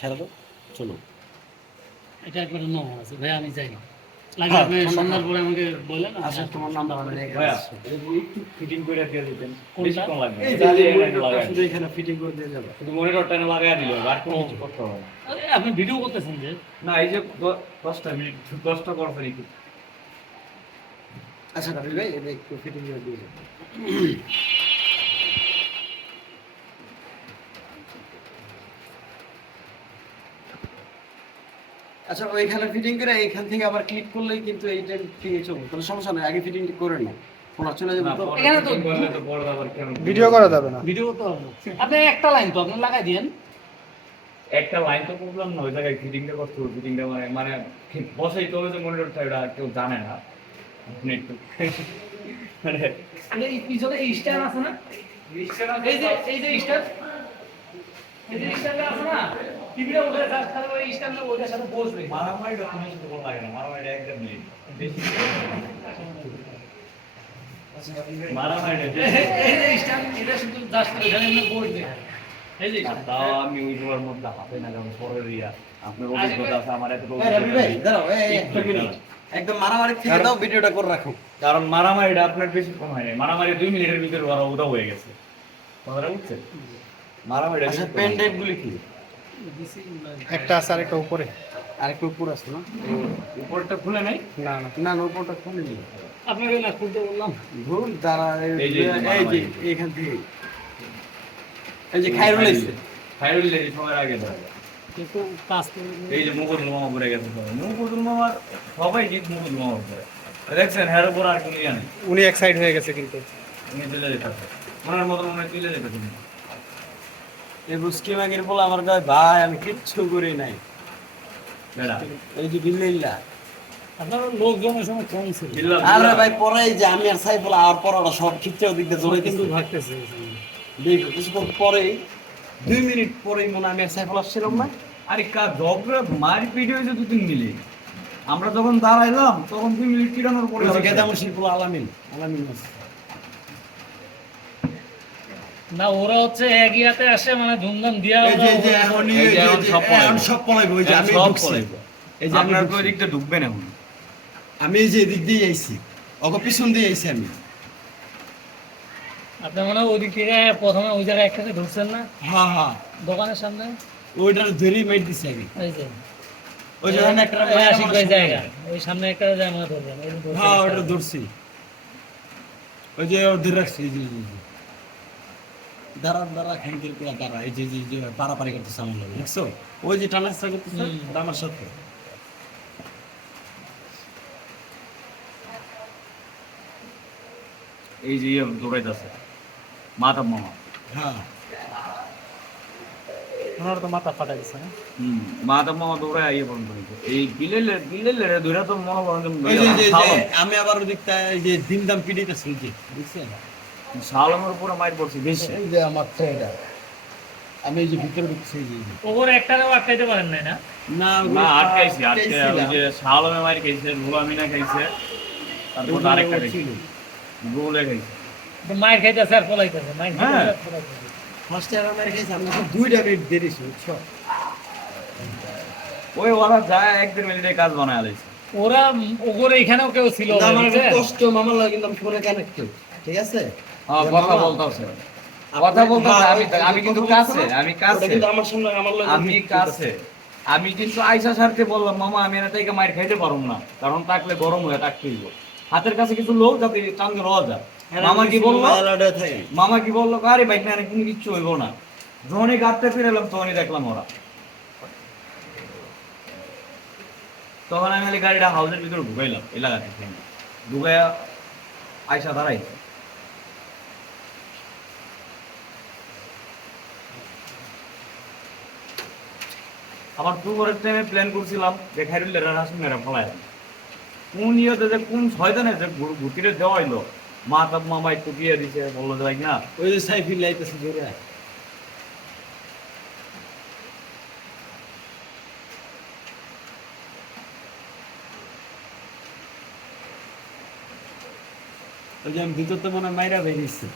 ছেড়ে দাও চলো এটা একবার নো আছে ভাই আমি যাই হ্যাঁ, সন্ধ্যার পরে আমাকে বলেন আচ্ছা তোমার নাম একটু ফিটিং করে দিয়ে দিতেন কোনটা শুধু এখানে ফিটিং করে দিয়ে যাবে শুধু মনিটরটা লাগাই দিল আর কোনো কিছু করতে হবে আপনি ভিডিও করতেছেন যে না এই যে দশটা মিনিট দশটা করবেন একটু আচ্ছা রবি ভাই একটু ফিটিং করে দিয়ে যাবে আচ্ছা ওইখানে ফিটিং করে এখান থেকে আবার ক্লিক করলেই কিন্তু এইটা ঠিক আছে কোনো সমস্যা নাই আগে ফিটিং করে না ফোনা চলে যাবে তো এখানে তো ভিডিও করা যাবে না ভিডিও তো আপনি একটা লাইন তো আপনি লাগাই দেন একটা লাইন তো প্রবলেম না ওই জায়গায় ফিটিংটা করতে হবে ফিটিংটা মানে মানে বসেই তো যে মনিটরটা ওটা কেউ জানে না আপনি একটু মানে এই পিছনে এই স্ট্যান্ড আছে না এই যে এই যে স্ট্যান্ড এই যে স্ট্যান্ডটা আছে না টিভিটা মারামারি একদম মারামারি আপনার থেকে দাও ভিডিওটা করে রাখো কারণ মারামারিটা আপনার বেশি কম হয় মারামারি দুই মিনিটের ভিতরে ওরা উদা হয়ে গেছে কথাটা মারামারিটা আচ্ছা, গুলি কি একটা আছে আরেকটা উপরে আরেকটা উপর আছে না উপরটা খুলে নাই না না না না উপরটা খুলে নেই আপনাকে না খুলতে বললাম ভুল তারা এই যে এখান থেকে এই যে খাইরুল এসে খাইরুল এসে সবার আগে কিন্তু ধরে এই যে মুকুল মামা পরে গেছে মুকুল মামার সবাই জিত মুকুল মামা পরে দেখছেন হ্যার উপর আর কোনো নেই উনি এক হয়ে গেছে কিন্তু উনি চলে যেতে ওনার মতন উনি চলে যেতে এই মাগির আমার কয় ভাই আমি কিচ্ছু করি নাই এই যে দুই মিনিট মনে আরে কা মার যে দু তিন মিনিট আমরা যখন দাঁড়াইলাম তখন দুই মিনিট কিরানোর পরে আলামিন আলামিন আছে না ওরা হচ্ছে আসে মানে ধুমধাম দিয়া এখন সব ওই যে আমি এই যে আপনার ঢুকবেন এখন আমি এই যে এদিক দিয়ে আইছি পিছন দিয়ে আইছি আমি আপনি মনে থেকে প্রথমে ওই জায়গায় একসাথে ঢুকছেন না হ্যাঁ হ্যাঁ দোকানের সামনে ওইটার ধরেই মেট দিছি আমি যে ওই যেখানে একটা জায়গা ওই সামনে একটা জায়গা হ্যাঁ ওটা ধরছি ওই যে ধরে রাখছি দাঁড়ান দাঁড়া হ্যাঁ, দাঁড়া এই যে যে পারাপারি দেখছো ওই যে করতেছে আমার এই যে ইয়ে হ্যাঁ। ওনার তো মাথা ফাটা গেছে হ্যাঁ? এই তো মনে আমি আবার ওদিকটা দিন দাম পিড়িতে শুনছি বুঝছেন শালমের উপরে মাইর পড়ছে বেশি এই যে আমার ছেলেটা আমি যে ভিতরে ঢুকছি আটকাইতে পারেন না না না আটকাইছি ওই যে শালমে মাইর খাইছে খাইছে তারপর আরেকটা খাইছে খাইছে মাইর পলাইতেছে মাইর ফার্স্ট ইয়ার আমার খাইছে আমি দুইটা বেড ওই ওরা যায় এক দেড় মিনিটে কাজ বানায় ওরা ওগোর এখানেও কেউ ছিল আমার কষ্ট মামার কিন্তু আমি ফোনে কানেক্ট ঠিক আছে ইয়ে কথা বলতেছে কথা বলতেছে আমি আমি কিন্তু কাছে আমি কাছে আমার সামনে আমার আমি কাছে আমি কিন্তু আয়সা স্যারকে বললাম মামা আমি এটা থেকে খাইতে না কারণ তাকলে গরম হয়ে হাতের কাছে কিছু লোক যাতে রওয়া যায় হ্যাঁ, মামা কি বললো মামা কি বললো আরে ভাই না কিচ্ছু না যখনই গাড়তে ফিরেলাম তখনই দেখলাম ওরা তখন আমি গাড়িটা হাউসের ভিতরে ঢুকাইলাম এলাকা ঢুকাইয়া আয়সা দাঁড়াইছে আবার দুপুরের টাইমে প্ল্যান করছিলাম যে খাইরুল রাসুন এরা ফলায় কোন ইয়েতে যে কোন শয়তানের যে ঘুটিরে দেওয়া হইলো মা তাপ মামা একটু দিয়ে দিছে বললো যে না ওই যে সাইফিল লাইতেছে জোরে ওই যে আমি ভিতর তো মনে হয় মাইরা বেরিয়েছে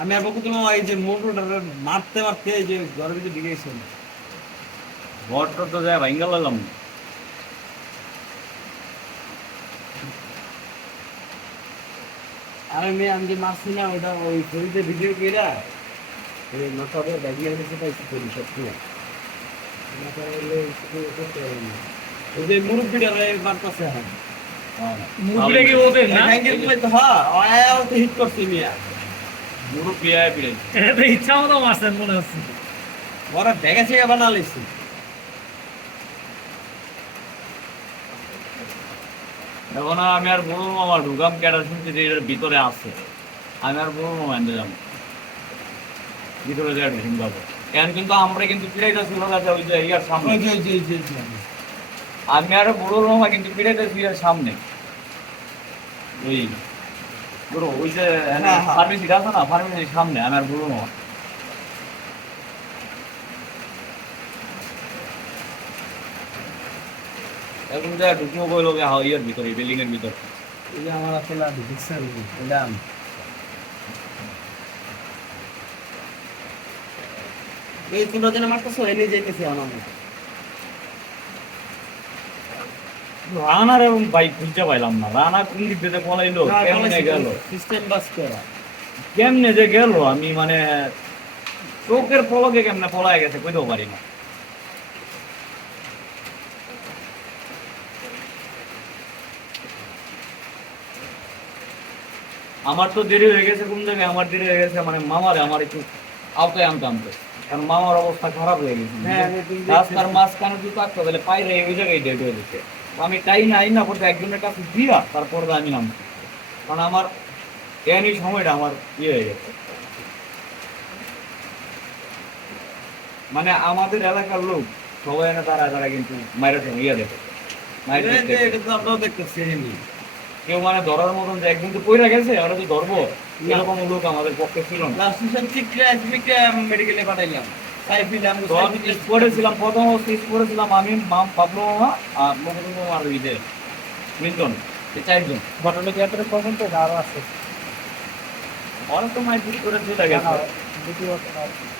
আমি আর বকুল ওই যে মোটরটা মারতে মারতে এই যে ঘরের ভিতরে ঢিকে গেছে তো যায় ভাইঙ্গা লাগলাম আমি যে ওটা ওই ভিডিও কেরা ওই মাথা দিয়ে দাঁড়িয়ে করি সব যে হ্যাঁ। কি ওদের হ্যাঁ হিট হ্যাঁ, মিয়া পিড়াই এটা ইচ্ছা মতো মনে হচ্ছে বড় ব্যাগে বানালেছি এখন আমি আর বড় মামা ঢুকাম কেটা শুনছি যে এটার ভিতরে আছে আমি আর যাব ভিতরে কিন্তু আমরা কিন্তু পিড়াইতেছি লোক আছে ওই যে ইয়ার সামনে আমি আর বড় মামা কিন্তু পিড়াইতেছি ইয়ার সামনে ওই ব্রো ওই যে ফার্মেসি হ্যাঁ, হ্যাঁ। আছে না ফার্মেসির সামনে আমি আর বলবো এখন যা ঢুকবো বললো ইয়ার ভিতরে বিল্ডিং এর ভিতর এই যে আমার আসলে ঢুকছেন ম্যাডাম এই তিন দিনে আমার কাছে হয়নি যেতেছে আমার রানার এবং বাইক খুঁজতে পাইলাম না রানা কোন পলাইলো কেমনে গেল কেমনে যে গেল আমি মানে চোখের পলকে কেমনে গেছে কইতেও পারি না আমার তো দেরি হয়ে গেছে কোন জায়গায় আমার দেরি হয়ে গেছে মানে মামারে আমার একটু আওতায় আনতে আনতে কারণ মামার অবস্থা খারাপ হয়ে গেছে হ্যাঁ, রাস্তার মাঝখানে দু থাকতো তাহলে পায়ে ওই জায়গায় ডেট হয়ে যেতে আমি তাই নাই না পরে একজনের কাছে দিয়া তারপরে আমি নাম কারণ আমার এনি সময়টা আমার ইয়ে হয়ে গেছে মানে আমাদের এলাকার লোক সবাই না তারা তারা কিন্তু মায়ের ইয়ে দেখে কেউ মানে ধরার মতন যে একদিন তো পইরা গেছে আমরা তো ধরবো এরকম লোক আমাদের পক্ষে ছিল না ঠিক মেডিকেলে পাঠাইলাম পড়েছিলাম প্রথম স্টেজ পড়েছিলাম আমি মাম পাবলো মামা আর মকুল মামা আর ইদের মিল্টন এই চারজন ঘটনা কি এতটা পর্যন্ত আরও আছে অনেক তো মাইক করে চলে গেছে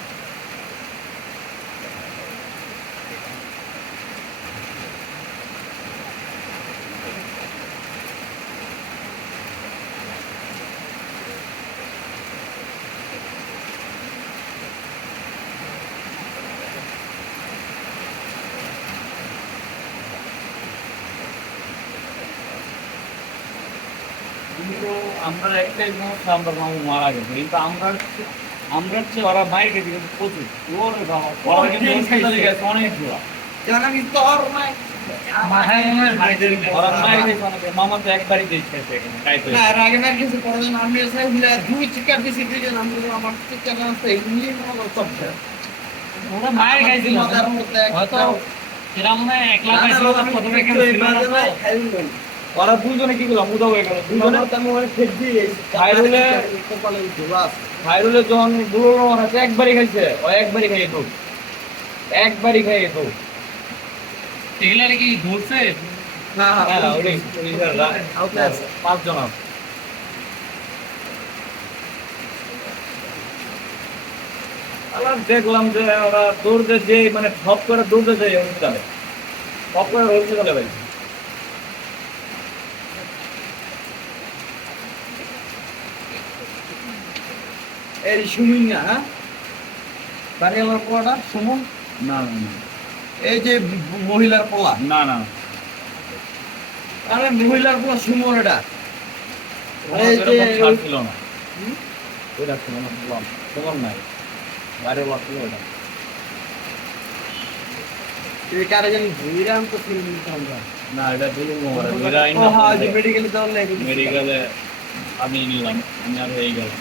কিন্তু আমরা একটাই সমস্যা আমরা মামু মারা গেছে কিন্তু আমরা আমরা হচ্ছে ওরা মায়ের গেছে কিন্তু প্রচুর ওরে বাবা ওরা কিন্তু হসপিটালে গেছে অনেক জোড়া জানা কিন্তু ওর মায়ের হ্যাঁ, মামা তো একবারই দিয়েছে আর আগে না কিছু করলেন আমি দুই চিকার দিয়েছি দুজন আমি আমার চিকার আছে এমনি ওরা মায়ের খাইছিল হয়তো এরা মনে হয় একলা খাইছিল প্রথমে কিন্তু ওরা দুজনে কি করলাম উদা হয়ে গেল দুজনে আছে একবারই খাইছে ও একবারই খাইয়ে তো একবারই খাইয়ে তো এগুলা কি ধরছে পাঁচ দেখলাম যে ওরা দৌড়তে যে মানে ঠপ করে দৌড়তে যায় অনুষ্ঠানে ঠপ করে হলতে ভাই এই পোলাটা হ্যাঁ? সুমন না এই যে মহিলার পোলা না না আরে মহিলার পোলা সুমন এটা এই যে ছিল না কারে না এটা আমি নিলাম আমি আর হয়ে গেলাম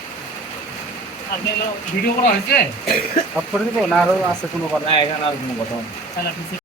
ভিডিও করা হয়েছে সব করে দিব না আরো আছে কোনো কথা এখানে আর কোনো কথা